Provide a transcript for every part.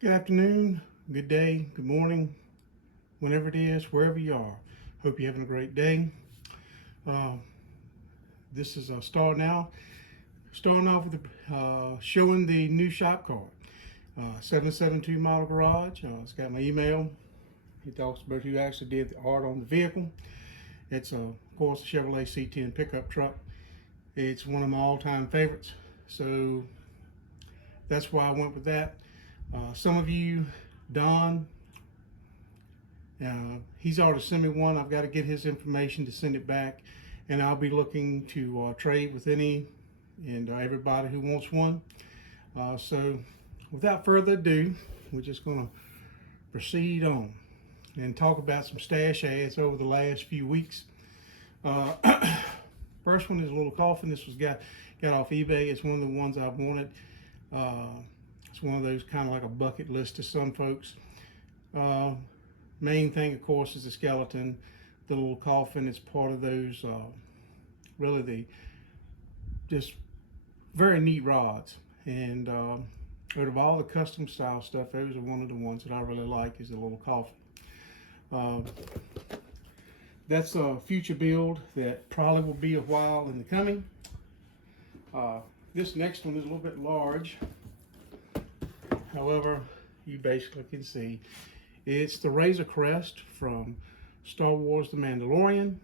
Good afternoon, good day, good morning, whenever it is, wherever you are. Hope you're having a great day. Uh, this is starting off with showing the new shop card. 772 model garage. It's got my email. It talks about who actually did the art on the vehicle. It's of course a Chevrolet C10 pickup truck. It's one of my all-time favorites, so that's why I went with that. Some of you, Don, he's already sent me one. I've got to get his information to send it back, and I'll be looking to trade with any and everybody who wants one. So without further ado, we're just going to proceed on and talk about some stash ads over the last few weeks. First one is a little coffin. This was got off eBay. It's one of the ones I've wanted. It's one of those kind of like a bucket list to some folks. Main thing, of course, is the skeleton. The little coffin is part of those, really the just very neat rods. And out of all the custom style stuff, those are one of the ones that I really like, is the little coffin. That's a future build that probably will be a while in the coming. This next one is a little bit large. However, you basically can see it's the Razor Crest from Star Wars The Mandalorian.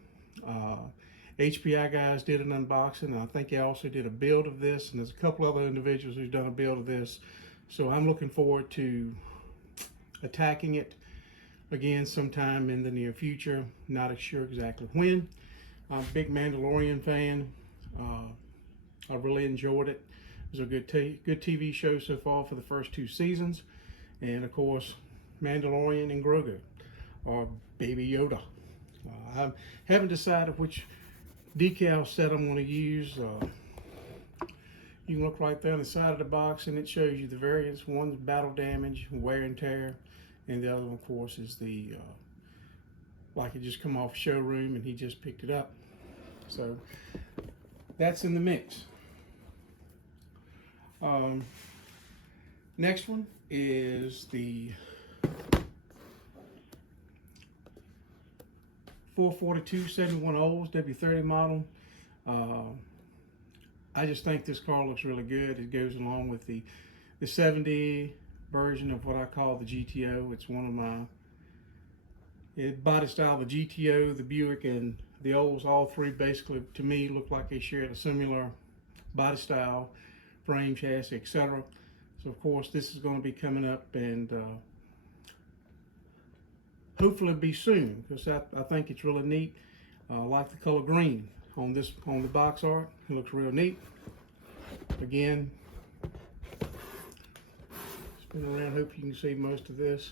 HPI guys did an unboxing, and I think they also did a build of this, and there's a couple other individuals who've done a build of this. So I'm looking forward to attacking it again sometime in the near future. Not sure exactly when. I'm a big Mandalorian fan. I really enjoyed it. It was a good TV show so far for the first 2 seasons. And of course, Mandalorian and Grogu, or Baby Yoda. I haven't decided which decal set I'm going to use. You can look right there on the side of the box and it shows you the variants. One's battle damage, wear and tear, and the other one, of course, is the like it just come off showroom and he just picked it up. So that's in the mix. Next one is the 442 71 Olds W30 model. I just think this car looks really good. It goes along with the 70 version of what I call the GTO. It's one of my body style. The GTO, the Buick, and the Olds, all three basically to me look like they shared a similar body style, frame, chassis, etc. So of course this is going to be coming up, and hopefully be soon, because I think it's really neat. I like the color green on the box art. It looks real neat. Again, spin around, hope you can see most of this.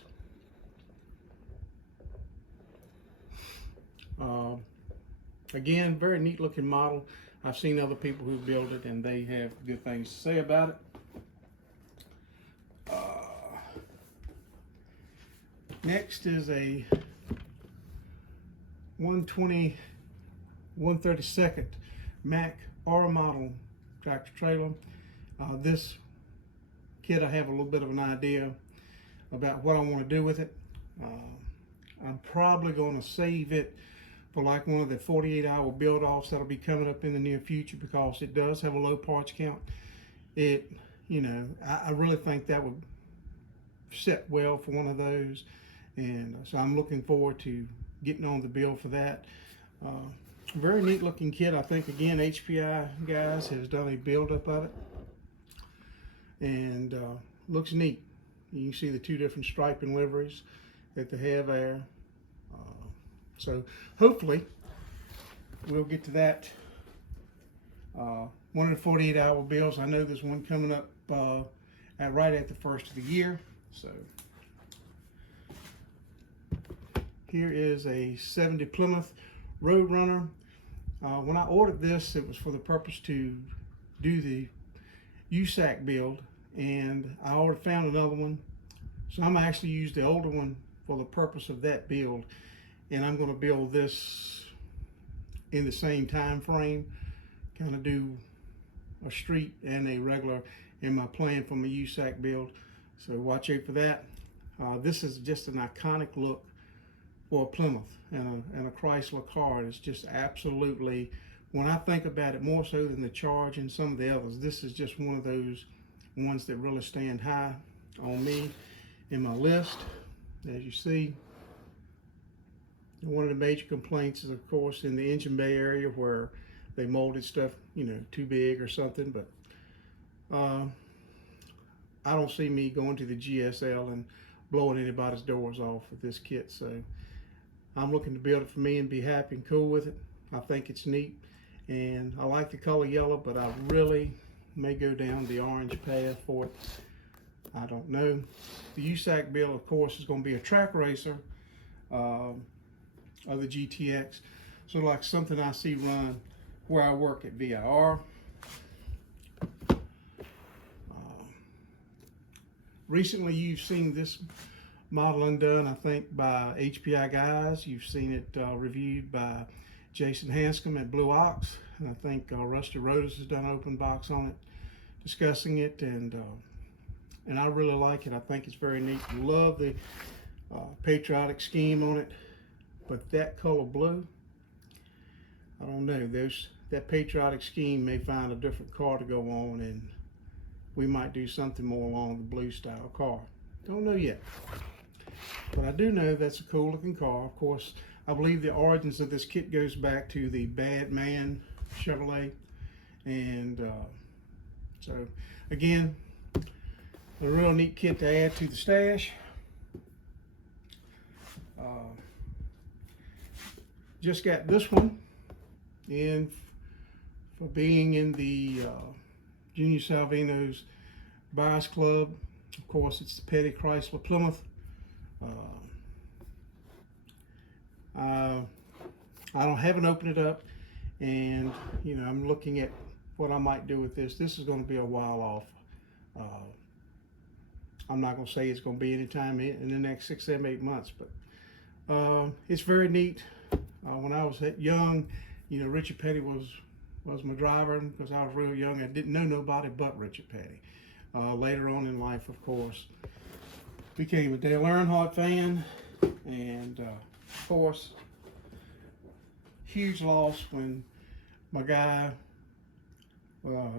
Again, very neat looking model. I've seen other people who build it and they have good things to say about it. Next is a 132nd Mack R model tractor trailer. This kit, I have a little bit of an idea about what I want to do with it. I'm probably going to save it for like one of the 48-hour build-offs that'll be coming up in the near future, because it does have a low parts count. I really think that would set well for one of those, and so I'm looking forward to getting on the build for that. Very neat looking kit. I think again HPI guys has done a build up of it, and looks neat. You can see the 2 different striping liveries that they have there. So hopefully we'll get to that. One of the 48-hour builds. I know there's one coming up right at the first of the year. So here is a 70 Plymouth Roadrunner. When I ordered this, it was for the purpose to do the USAC build, and I already found another one, so I'm actually use the older one for the purpose of that build, and I'm going to build this in the same time frame, kind of do a street and a regular in my plan for my USAC build. So watch out for that. This is just an iconic look for a Plymouth and a Chrysler car. It's just absolutely, when I think about it, more so than the Charge and some of the others, this is just one of those ones that really stand high on me in my list. As you see, one of the major complaints is, of course, in the engine bay area where they molded stuff, too big or something. But I don't see me going to the GSL and blowing anybody's doors off with this kit. So I'm looking to build it for me and be happy and cool with it. I think it's neat, and I like the color yellow, but I really may go down the orange path for it. I don't know. The USAC build, of course, is going to be a track racer of the GTX. So like something I see run where I work at VIR. Recently, you've seen this model undone, I think, by HPI guys. You've seen it reviewed by Jason Hanscom at Blue Ox. And I think Rusty Rodas has done an open box on it, discussing it, and I really like it. I think it's very neat. Love the patriotic scheme on it, but that color blue, I don't know. That patriotic scheme may find a different car to go on, and we might do something more along the blue style car. Don't know yet. But I do know that's a cool looking car. Of course, I believe the origins of this kit goes back to the Bad Man Chevrolet. And so, again, a real neat kit to add to the stash. Just got this one in for being in the Junior Salvino's Buyers Club. Of course, it's the Petty Chrysler Plymouth. I haven't opened it up, and I'm looking at what I might do with this. This is going to be a while off. I'm not going to say it's going to be anytime in the next 6, 7, 8 months, but it's very neat. When I was young, Richard Petty was my driver, and because I was real young, I didn't know nobody but Richard Petty. Later on in life, of course, became a Dale Earnhardt fan, and of course, huge loss when my guy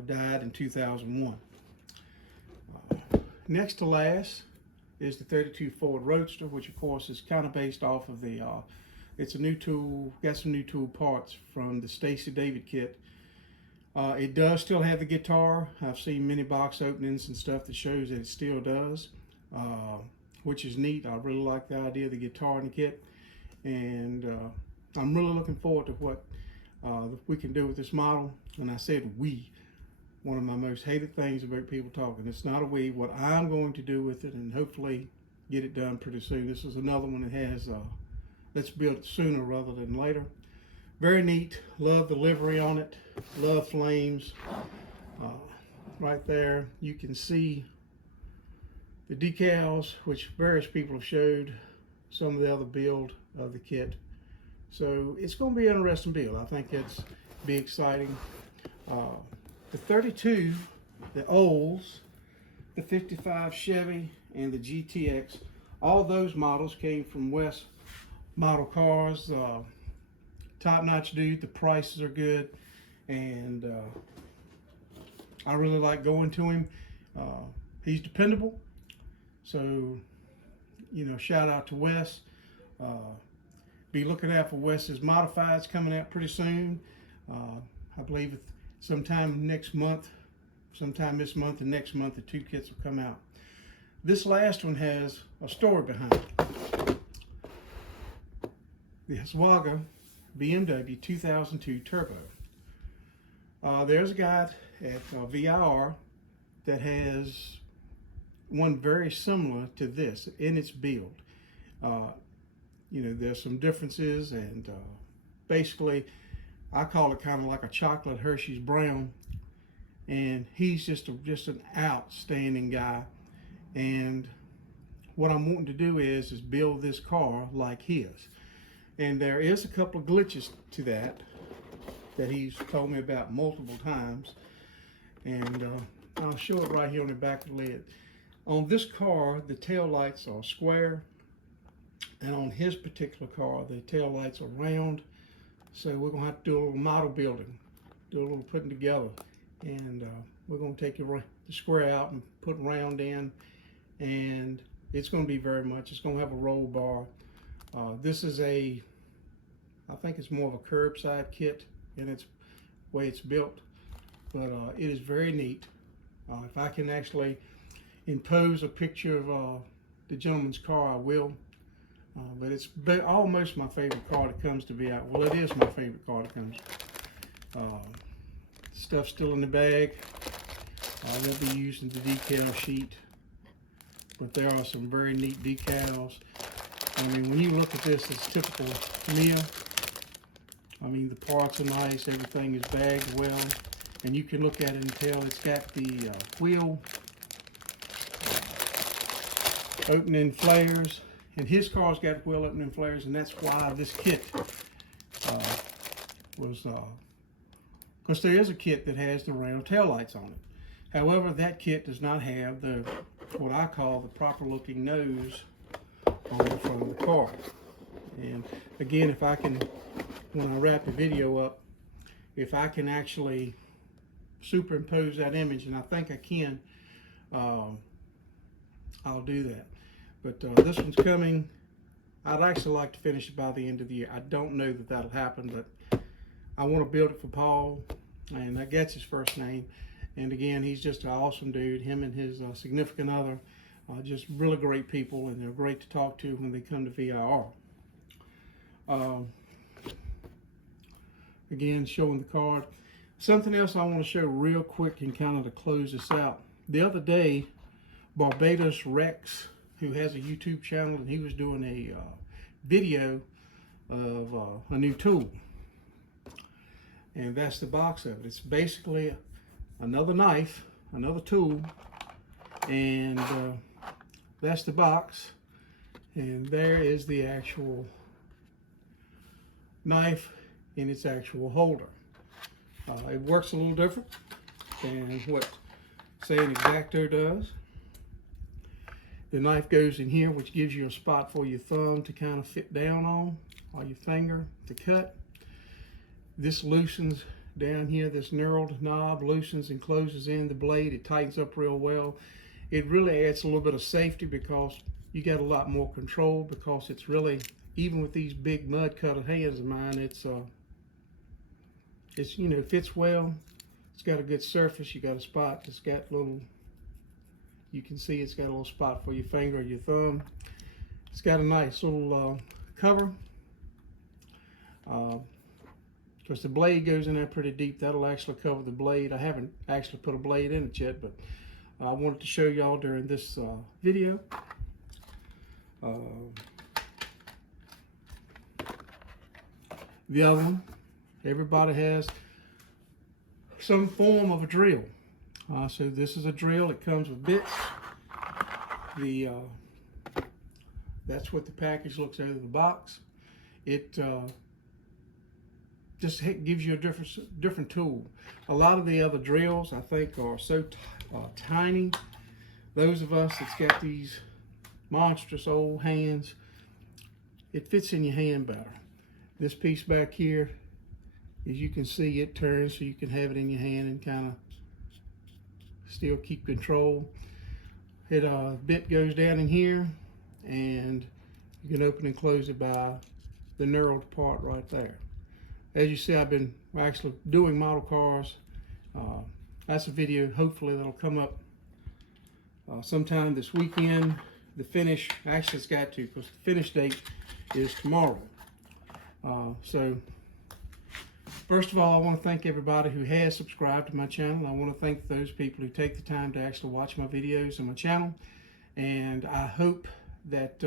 died in 2001. Next to last is the 32 Ford Roadster, which of course is kind of based off of the, it's a new tool, got some new tool parts from the Stacy David kit. It does still have the guitar. I've seen many box openings and stuff that shows that it still does, which is neat. I really like the idea of the guitar in the kit, and I'm really looking forward to what we can do with this model. And I said we, one of my most hated things about people talking. It's not a we, what I'm going to do with it, and hopefully get it done pretty soon. This is another one that has, let's build it sooner rather than later. Very neat. Love the livery on it. Love flames. Right there, you can see the decals, which various people have showed some of the other build of the kit. So it's going to be an interesting build. I think it's be exciting. The 32, the Olds, the 55 Chevy, and the GTX, all those models came from Wes Model cars. Top-notch dude. The prices are good, and I really like going to him. He's dependable, so shout out to Wes. Be looking out for Wes's modifieds coming out pretty soon. I believe sometime next month, sometime this month and next month, the 2 kits will come out. This last one has a story behind it. The Oswego BMW 2002 Turbo. There's a guy at VIR that has one very similar to this in its build. There's some differences, and basically I call it kind of like a chocolate Hershey's brown, and he's just an outstanding guy. And what I'm wanting to do is build this car like his. And there is a couple of glitches to that he's told me about multiple times. And I'll show it right here on the back of the lid. On this car, the tail lights are square, and on his particular car, the tail lights are round. So we're gonna have to do a little model building, do a little putting together, and we're gonna take the square out and put round in, and it's gonna be it's gonna have a roll bar. This is I think it's more of a curbside kit in its way it's built, but it is very neat. If I can actually impose a picture of the gentleman's car, I will. But it's almost my favorite car that comes to VI. Well, it is my favorite car that comes. Stuff's still in the bag. I won't be using the decal sheet, but there are some very neat decals. I mean, when you look at this, it's typical Mia. I mean, the parts are nice, everything is bagged well, and you can look at it and tell it's got the wheel opening flares, and his car's got wheel opening flares, and that's why this kit was, because there is a kit that has the round tail lights on it. However, that kit does not have what I call the proper looking nose on the front of the car. And again, if I can, when I wrap the video up, if I can actually superimpose that image, and I think I can, I'll do that. But this one's coming. I'd actually like to finish it by the end of the year. I don't know that that'll happen, but I want to build it for Paul, and that's his first name. And again, he's just an awesome dude. Him and his significant other, just really great people, and they're great to talk to when they come to VIR. Again, showing the card. Something else I want to show real quick and kind of to close this out. The other day, Barbados Rex, who has a YouTube channel, and he was doing a video of a new tool. And that's the box of it. It's basically another knife, another tool, and that's the box, and there is the actual knife in its actual holder. It works a little different than what, say, an X-Acto does. The knife goes in here, which gives you a spot for your thumb to kind of fit down on, or your finger to cut. This loosens down here, this knurled knob loosens and closes in the blade. It tightens up real well. It really adds a little bit of safety because you got a lot more control, because it's really, even with these big mud cutter hands of mine, it's you know, fits well. It's got a good surface. You got a spot that's got little, you can see it's got a little spot for your finger or your thumb. It's got a nice little cover. Because the blade goes in there pretty deep. That'll actually cover the blade. I haven't actually put a blade in it yet, but I wanted to show y'all during this video. The other one, everybody has some form of a drill. So this is a drill. It comes with bits. That's what the package looks out of the box. It just gives you a different tool. A lot of the other drills, I think, are so tiny. Those of us that's got these monstrous old hands, it fits in your hand better. This piece back here, as you can see, it turns so you can have it in your hand and kind of still keep control. It bit goes down in here, and you can open and close it by the knurled part right there. As you see, I've been actually doing model cars. That's a video, hopefully, that'll come up sometime this weekend. The finish, actually it's got to, because the finish date is tomorrow. So, first of all, I want to thank everybody who has subscribed to my channel. I want to thank those people who take the time to actually watch my videos on my channel. And I hope that,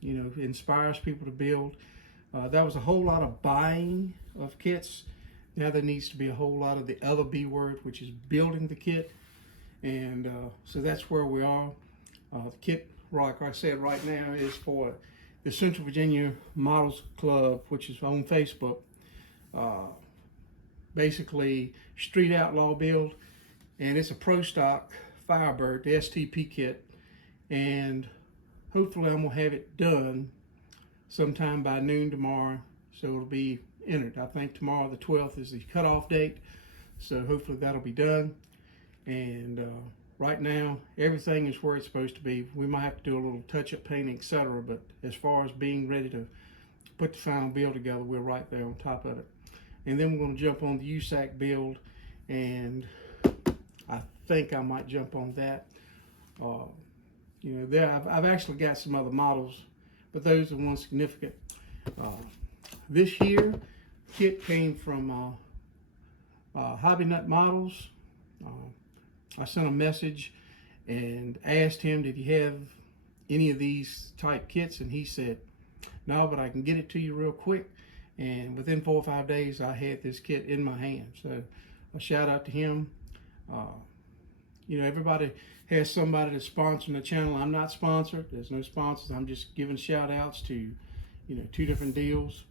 you know, inspires people to build. That was a whole lot of buying of kits. Now there needs to be a whole lot of the other B word, which is building the kit. And so that's where we are. The kit, like I said, right now is for the Central Virginia Models Club, which is on Facebook. Basically, Street Outlaw build. And it's a pro stock Firebird, the STP kit, and hopefully I'm gonna have it done sometime by noon tomorrow, so it'll be entered. I think tomorrow the 12th is the cutoff date, so hopefully that'll be done. And right now everything is where it's supposed to be. We might have to do a little touch-up painting, etc., but as far as being ready to put the final build together, we're right there on top of it. And then we're going to jump on the USAC build, and I think I might jump on that. You know, I've actually got some other models, but those are one significant. This year, kit came from Hobby Nut Models. I sent a message and asked him, did he have any of these type kits, and he said, no, but I can get it to you real quick. And within 4 or 5 days, I had this kit in my hand. So a shout out to him. You know, everybody has somebody that's sponsoring the channel. I'm not sponsored. There's no sponsors. I'm just giving shout outs to, you know, 2 different deals.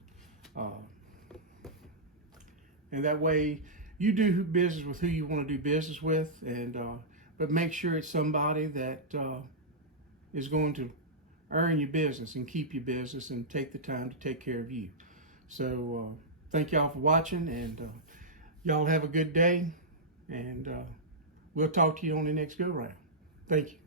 And that way you do business with who you want to do business with, and but make sure it's somebody that is going to earn your business and keep your business and take the time to take care of you. So thank y'all for watching, and y'all have a good day, and we'll talk to you on the next go round. Thank you.